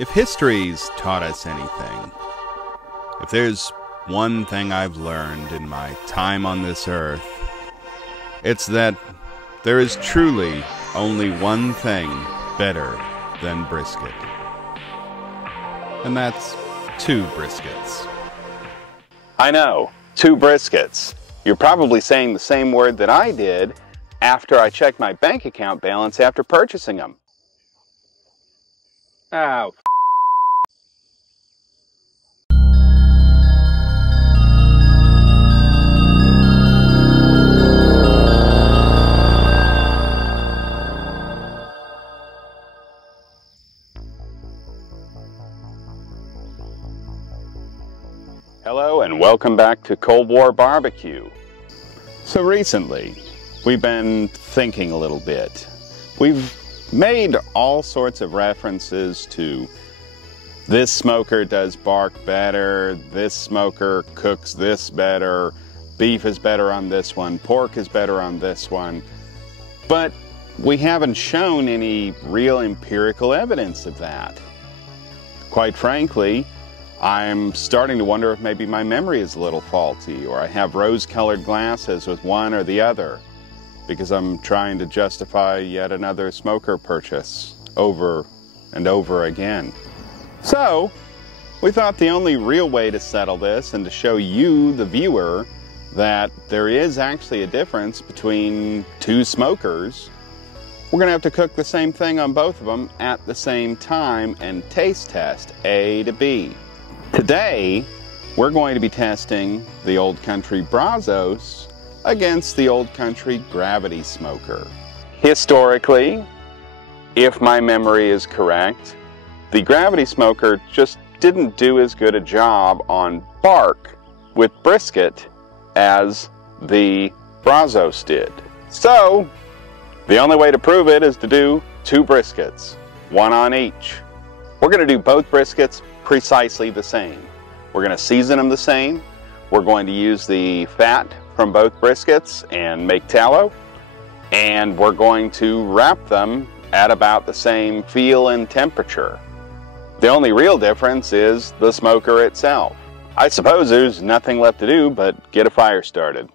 If history's taught us anything, if there's one thing I've learned in my time on this earth, it's that there is truly only one thing better than brisket. And that's 2 briskets. I know, 2 briskets. You're probably saying the same word that I did after I checked my bank account balance after purchasing them. Oh. Hello and welcome back to Cold War Barbecue. So recently, we've been thinking a little bit. We've made all sorts of references to this smoker does bark better, this smoker cooks this better, beef is better on this one, pork is better on this one, but we haven't shown any real empirical evidence of that. Quite frankly, I'm starting to wonder if maybe my memory is a little faulty, or I have rose-colored glasses with one or the other, because I'm trying to justify yet another smoker purchase over and over again. So, we thought the only real way to settle this and to show you, the viewer, that there is actually a difference between 2 smokers, we're going to have to cook the same thing on both of them at the same time and taste test A to B. Today, we're going to be testing the Old Country Brazos against the Old Country Gravity Smoker. Historically, if my memory is correct, the Gravity Smoker just didn't do as good a job on bark with brisket as the Brazos did. So, the only way to prove it is to do 2 briskets, 1 on each. We're going to do both briskets precisely the same. We're going to season them the same. We're going to use the fat from both briskets and make tallow. And we're going to wrap them at about the same feel and temperature. The only real difference is the smoker itself. I suppose there's nothing left to do but get a fire started.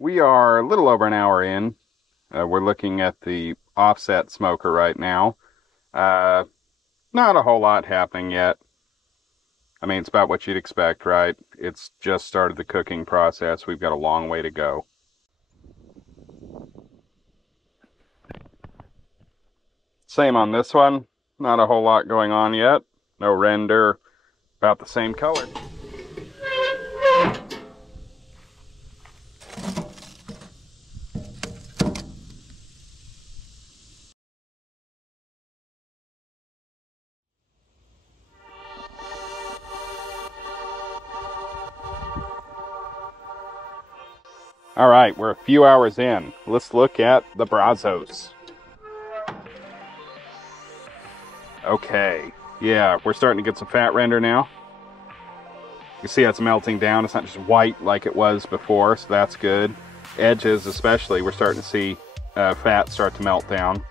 We are a little over an hour in. We're looking at the offset smoker right now. Not a whole lot happening yet. I mean, it's about what you'd expect, right? It's just started the cooking process. We've got a long way to go. Same on this one. Not a whole lot going on yet. No render. About the same color. All right, we're a few hours in. Let's look at the Brazos. Okay, yeah, we're starting to get some fat render now. You see it's melting down. It's not just white like it was before, so that's good. Edges especially, we're starting to see fat start to melt down.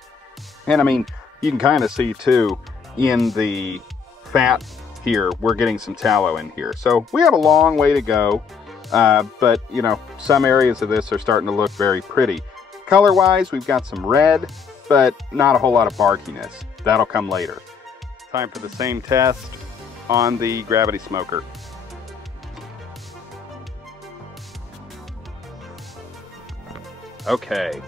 And I mean, you can kind of see too, in the fat here, we're getting some tallow in here. So we have a long way to go. But, you know, some areas of this are starting to look very pretty. Color-wise, we've got some red, but not a whole lot of barkiness. That'll come later. Time for the same test on the gravity smoker. Okay.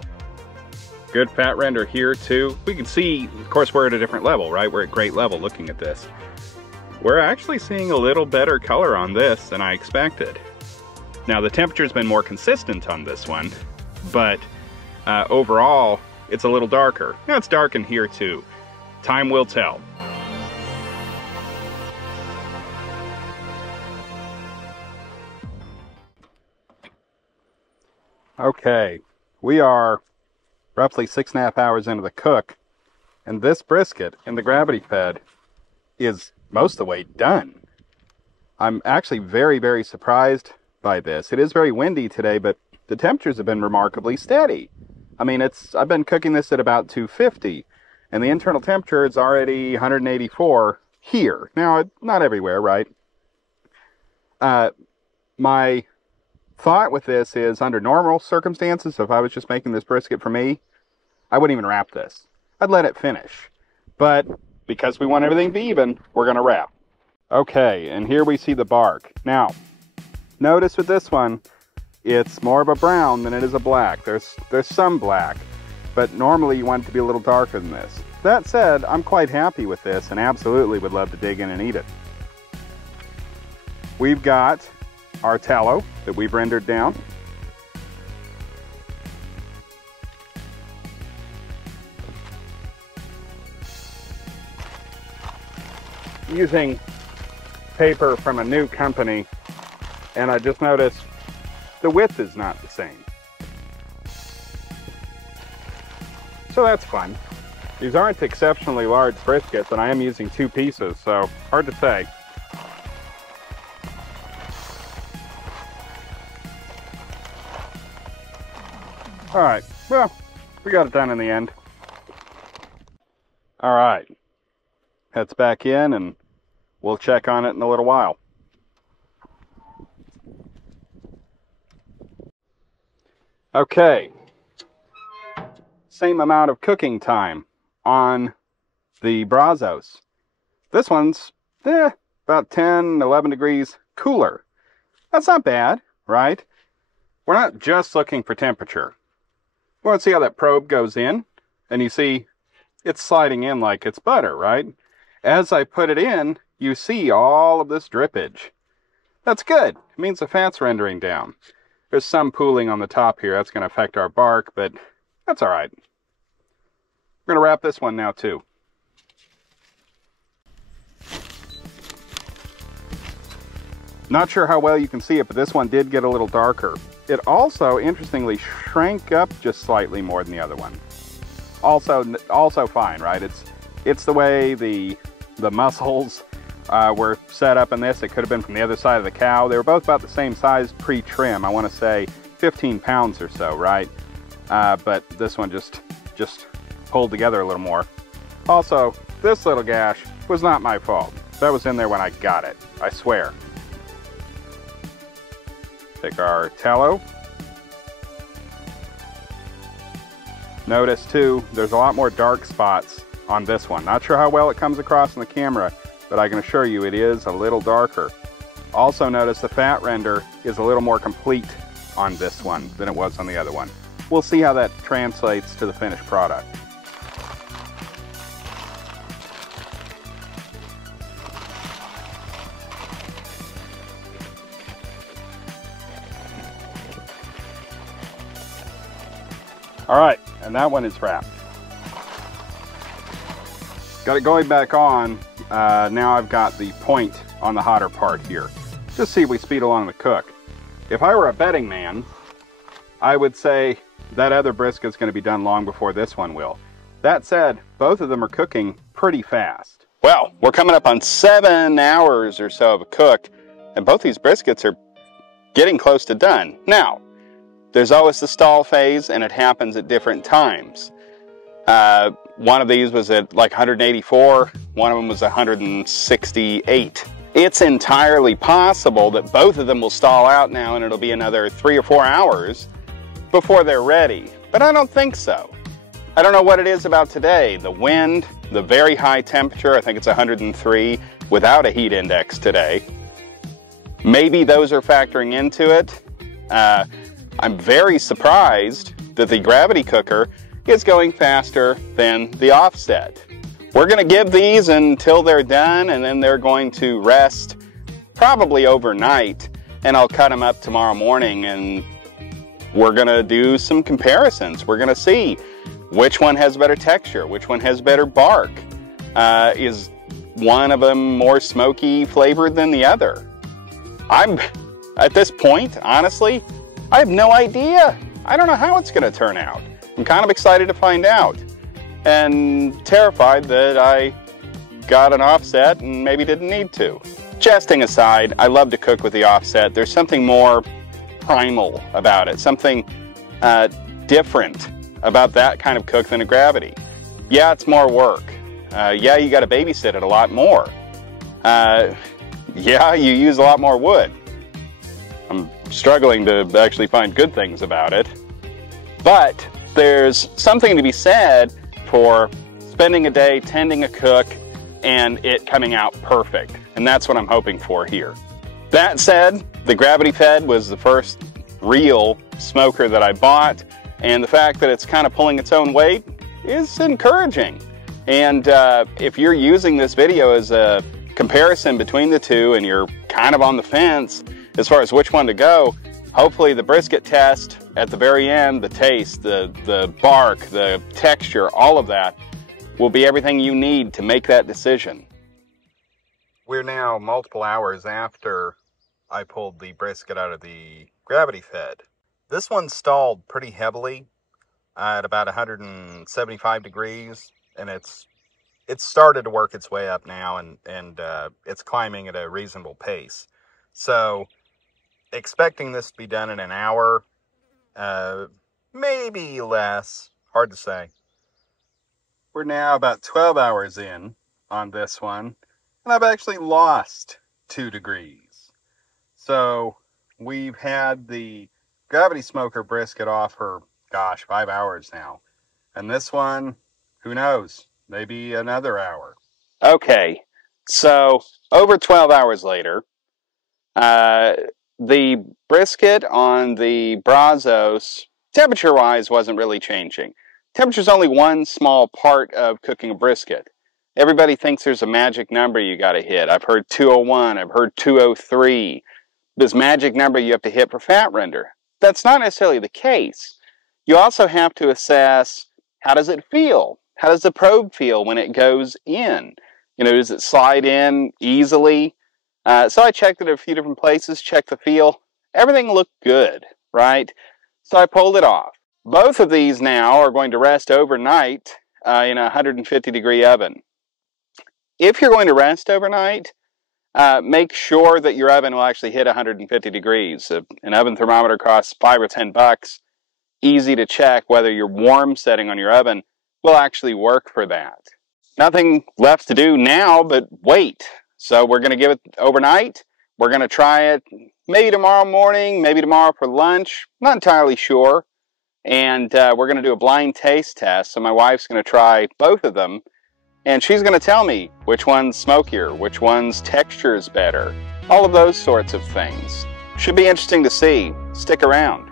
Good fat render here, too. We can see, of course, we're at a different level, right? We're at great level looking at this. We're actually seeing a little better color on this than I expected. Now the temperature's been more consistent on this one, but overall it's a little darker. Now it's dark in here too. Time will tell. Okay, we are roughly 6.5 hours into the cook, and this brisket in the gravity fed is most of the way done. I'm actually very, very surprised by this. It is very windy today, but the temperatures have been remarkably steady. I mean, I've been cooking this at about 250, and the internal temperature is already 184 here. Now, not everywhere, right? My thought with this is, under normal circumstances, if I was just making this brisket for me, I wouldn't even wrap this. I'd let it finish. But because we want everything to be even, we're going to wrap. Okay, and here we see the bark. Now, notice with this one, it's more of a brown than it is a black. There's some black, but normally you want it to be a little darker than this. That said, I'm quite happy with this and absolutely would love to dig in and eat it. We've got our tallow that we've rendered down. Using paper from a new company, and I just noticed the width is not the same. So that's fun. These aren't exceptionally large briskets, and I am using 2 pieces, so hard to say. All right, well, we got it done in the end. All right, heads back in and we'll check on it in a little while. Okay, same amount of cooking time on the Brazos. This one's about 10, 11 degrees cooler. That's not bad, right? We're not just looking for temperature. We want to see how that probe goes in, and you see it's sliding in like it's butter, right? As I put it in, you see all of this drippage. That's good. It means the fat's rendering down. There's some pooling on the top here. That's going to affect our bark, but that's all right. We're going to wrap this one now, too. Not sure how well you can see it, but this one did get a little darker. It also, interestingly, shrank up just slightly more than the other one. Also fine, right? It's the way the muscles were set up in this. It could have been from the other side of the cow. They were both about the same size pre-trim. I want to say 15 pounds or so, right? But this one just pulled together a little more. Also, this little gash was not my fault. That was in there when I got it, I swear. Take our tallow. Notice too, there's a lot more dark spots on this one. Not sure how well it comes across in the camera, but I can assure you it is a little darker. Also notice the fat render is a little more complete on this one than it was on the other one. We'll see how that translates to the finished product. All right, and that one is wrapped. Got it going back on. Now I've got the point on the hotter part here. Just see if we speed along the cook. If I were a betting man, I would say that other brisket's going to be done long before this one will. That said, both of them are cooking pretty fast. Well, we're coming up on 7 hours or so of a cook, and both these briskets are getting close to done. Now, there's always the stall phase, and it happens at different times. One of these was at like 184, one of them was 168. It's entirely possible that both of them will stall out now and it'll be another 3 or 4 hours before they're ready. But I don't think so. I don't know what it is about today. The wind, the very high temperature, I think it's 103 without a heat index today. Maybe those are factoring into it. I'm very surprised that the gravity cooker is going faster than the offset. We're going to give these until they're done, and then they're going to rest probably overnight, and I'll cut them up tomorrow morning, and we're going to do some comparisons. We're going to see which one has better texture, which one has better bark. Is one of them more smoky flavored than the other? At this point, honestly, I have no idea. I don't know how it's going to turn out. I'm kind of excited to find out, and terrified that I got an offset and maybe didn't need to. Jesting aside, I love to cook with the offset. There's something more primal about it, something different about that kind of cook than a gravity. Yeah, it's more work. Yeah, you got to babysit it a lot more. Yeah, you use a lot more wood. I'm struggling to actually find good things about it. But there's something to be said for spending a day tending a cook and it coming out perfect. And that's what I'm hoping for here. That said, the gravity fed was the first real smoker that I bought, and the fact that it's kind of pulling its own weight is encouraging. And if you're using this video as a comparison between the two and you're kind of on the fence as far as which one to go, hopefully the brisket test at the very end, the taste, the bark, the texture, all of that will be everything you need to make that decision. We're now multiple hours after I pulled the brisket out of the gravity fed. This one stalled pretty heavily at about 175 degrees, and it's started to work its way up now, and it's climbing at a reasonable pace. So expecting this to be done in an hour, maybe less, hard to say. We're now about 12 hours in on this one, and I've actually lost 2 degrees. So we've had the gravity smoker brisket off for, gosh, 5 hours now. And this one, who knows, maybe another hour. Okay, So over 12 hours later, the brisket on the Brazos, temperature-wise, wasn't really changing. Temperature is only one small part of cooking a brisket. Everybody thinks there's a magic number you got to hit. I've heard 201, I've heard 203. This magic number you have to hit for fat render. That's not necessarily the case. You also have to assess, how does it feel? How does the probe feel when it goes in? You know, does it slide in easily? So I checked it at a few different places, checked the feel. Everything looked good, right? So I pulled it off. Both of these now are going to rest overnight in a 150-degree oven. If you're going to rest overnight, make sure that your oven will actually hit 150 degrees. An oven thermometer costs $5 or $10. Easy to check whether your warm setting on your oven will actually work for that. Nothing left to do now but wait. So we're going to give it overnight. We're going to try it maybe tomorrow morning, maybe tomorrow for lunch. Not entirely sure. And we're going to do a blind taste test. So my wife's going to try both of them. And she's going to tell me which one's smokier, which one's texture is better. All of those sorts of things. Should be interesting to see. Stick around.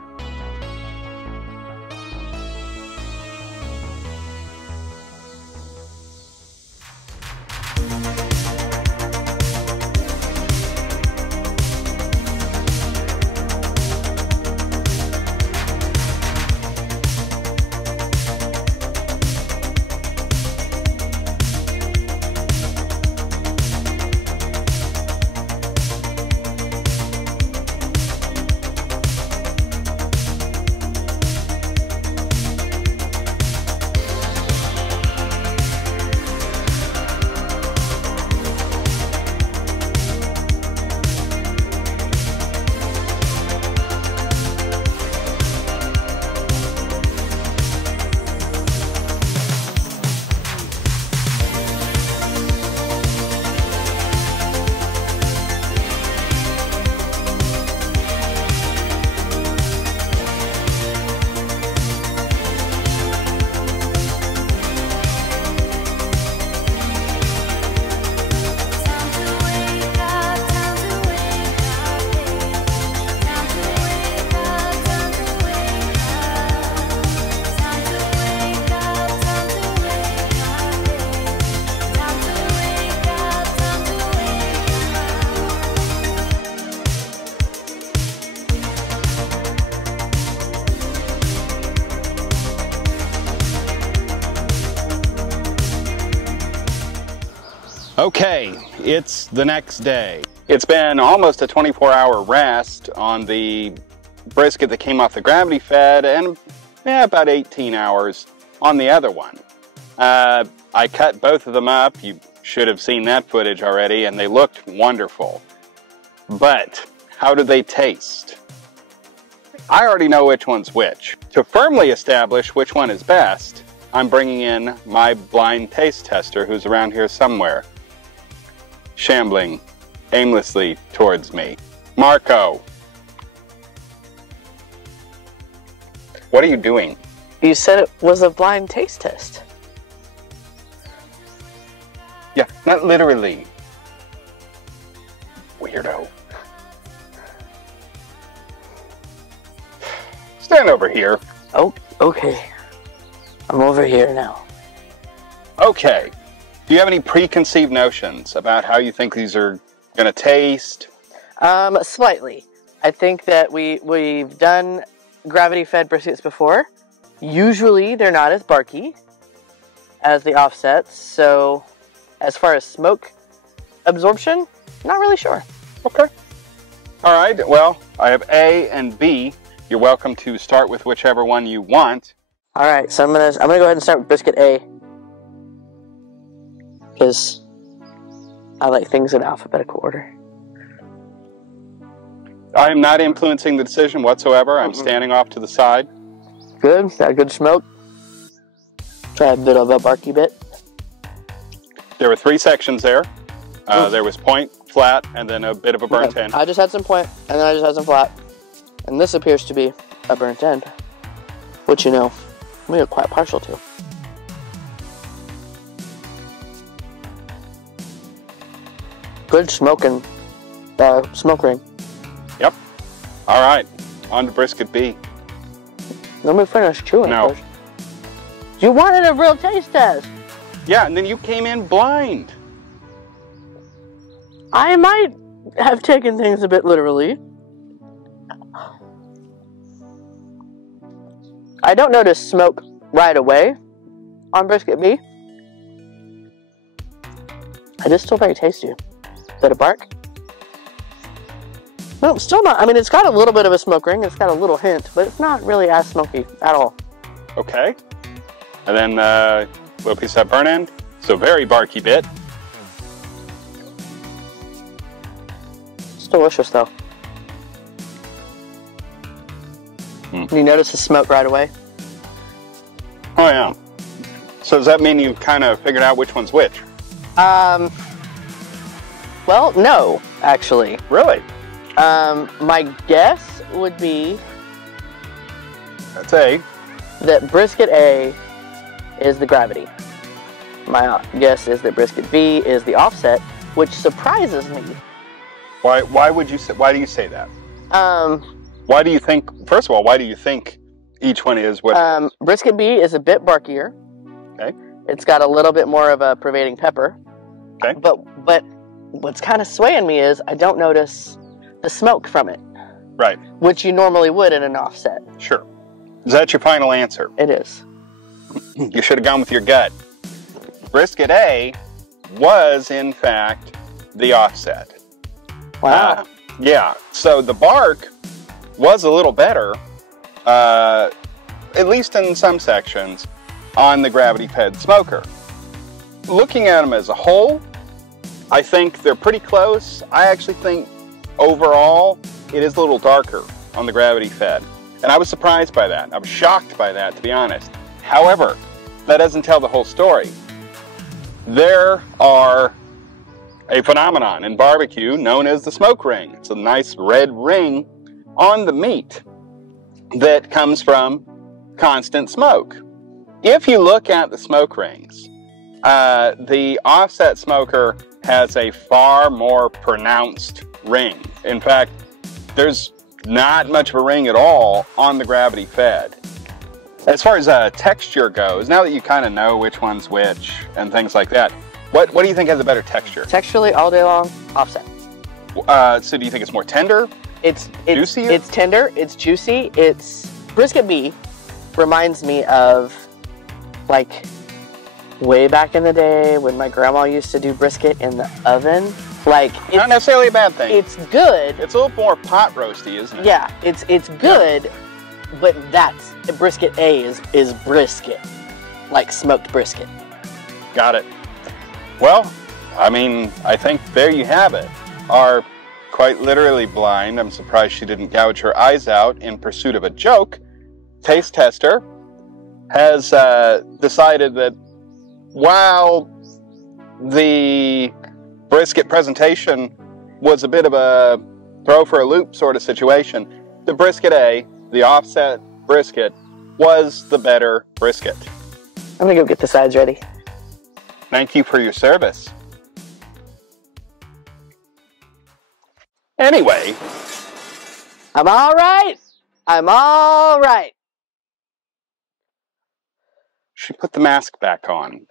Okay, it's the next day. It's been almost a 24-hour rest on the brisket that came off the gravity fed, and about 18 hours on the other one. I cut both of them up. You should have seen that footage already, and they looked wonderful. But how do they taste? I already know which one's which. To firmly establish which one is best, I'm bringing in my blind taste tester, who's around here somewhere, shambling aimlessly towards me. Marco, what are you doing? You said it was a blind taste test. Yeah, not literally. Weirdo. Stand over here. Oh, okay. I'm over here now. Okay. Do you have any preconceived notions about how you think these are going to taste? Slightly. I think that we've done gravity-fed briskets before. Usually they're not as barky as the offsets, so as far as smoke absorption, not really sure. Okay. All right, well, I have A and B. You're welcome to start with whichever one you want. All right, so I'm gonna go ahead and start with brisket A, because I like things in alphabetical order. I am not influencing the decision whatsoever. I'm standing off to the side. Good, got a good smoke. Try a bit of a barky bit. There were 3 sections there. There was point, flat, and then a bit of a burnt end. I just had some point, and then I just had some flat. And this appears to be a burnt end, which, you know, we are quite partial to. Good smoking, smoke ring. Yep. All right, on to brisket B. Let me finish chewing No. first. You wanted a real taste test. Yeah, and then you came in blind. I might have taken things a bit literally. I don't notice smoke right away on brisket B. It is still very tasty. Is that a bark? No, still not. I mean, it's got a little bit of a smoke ring. It's got a little hint, but it's not really as smoky at all. Okay. And then little piece of that burn end. So very barky bit. It's delicious, though. You notice the smoke right away? Oh, yeah. So does that mean you kind of figured out which one's which? Well, no, actually. Really? My guess would be That's A. that brisket A is the gravity. My guess is that brisket B is the offset, which surprises me. Why would you say? Why do you say that? Um, Why do you think? First of all, why do you think each one is what? Brisket B is a bit barkier. Okay. It's got a little bit more of a pervading pepper. Okay. But what's kind of swaying me is I don't notice the smoke from it, Right. which you normally would in an offset. Sure. Is that your final answer? It is. You should have gone with your gut. Brisket A was, in fact, the offset. Wow. Yeah. So the bark was a little better, at least in some sections, on the gravity-fed smoker. Looking at them as a whole, I think they're pretty close. I actually think overall it is a little darker on the gravity-fed. And I was surprised by that. I was shocked by that, to be honest. However, that doesn't tell the whole story. There are a phenomenon in barbecue known as the smoke ring. It's a nice red ring on the meat that comes from constant smoke. If you look at the smoke rings, the offset smoker has a far more pronounced ring. In fact, there's not much of a ring at all on the gravity fed. As far as texture goes, now that you kind of know which one's which and things like that, what do you think has a better texture? Texturally, all day long, offset. So do you think it's more tender? It's Juicier? It's tender. It's juicy. It's brisket B reminds me of like way back in the day when my grandma used to do brisket in the oven. Like it's Not necessarily a bad thing. It's good. It's a little more pot roasty, isn't it? Yeah, it's good, but that's brisket A is brisket, like smoked brisket. Got it. Well, I mean, I think there you have it. Our quite literally blind, I'm surprised she didn't gouge her eyes out in pursuit of a joke, taste tester has decided that while the brisket presentation was a bit of a throw for a loop sort of situation, the brisket A, the offset brisket, was the better brisket. I'm gonna go get the sides ready. Thank you for your service. Anyway, I'm all right. I'm all right. she put the mask back on.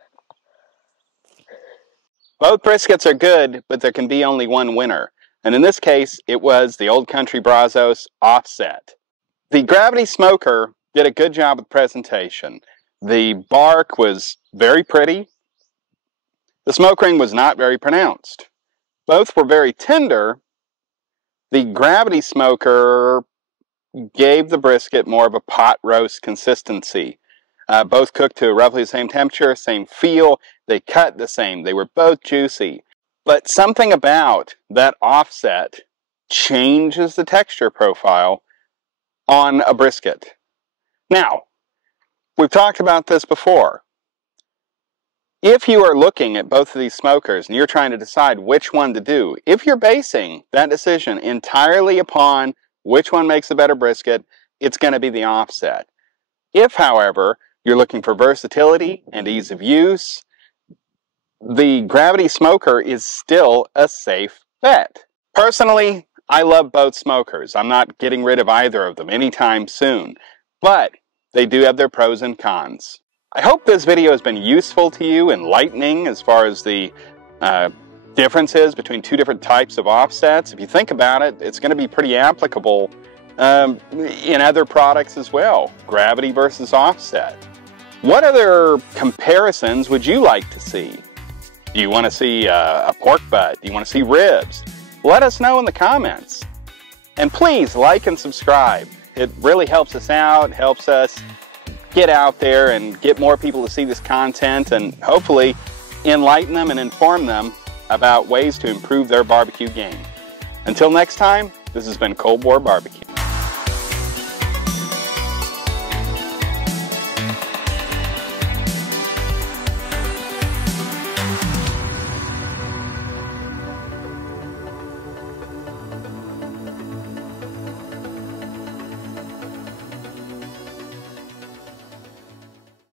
Both briskets are good, but there can be only one winner. And in this case, it was the Old Country Brazos offset. The Gravity Smoker did a good job with presentation. The bark was very pretty. The smoke ring was not very pronounced. Both were very tender. The Gravity Smoker gave the brisket more of a pot roast consistency. Both cooked to roughly the same temperature, same feel. They cut the same. They were both juicy. But something about that offset changes the texture profile on a brisket. Now, we've talked about this before. If you are looking at both of these smokers and you're trying to decide which one to do, if you're basing that decision entirely upon which one makes the better brisket, it's going to be the offset. If, however, you're looking for versatility and ease of use, the Gravity Smoker is still a safe bet. Personally, I love both smokers. I'm not getting rid of either of them anytime soon, but they do have their pros and cons. I hope this video has been useful to you, enlightening as far as the differences between two different types of offsets. If you think about it, it's going to be pretty applicable in other products as well, gravity versus offset. What other comparisons would you like to see? Do you want to see a pork butt? Do you want to see ribs? Let us know in the comments. And please like and subscribe. It really helps us out, helps us get out there and get more people to see this content and hopefully enlighten them and inform them about ways to improve their barbecue game. Until next time, this has been Cold War Barbecue.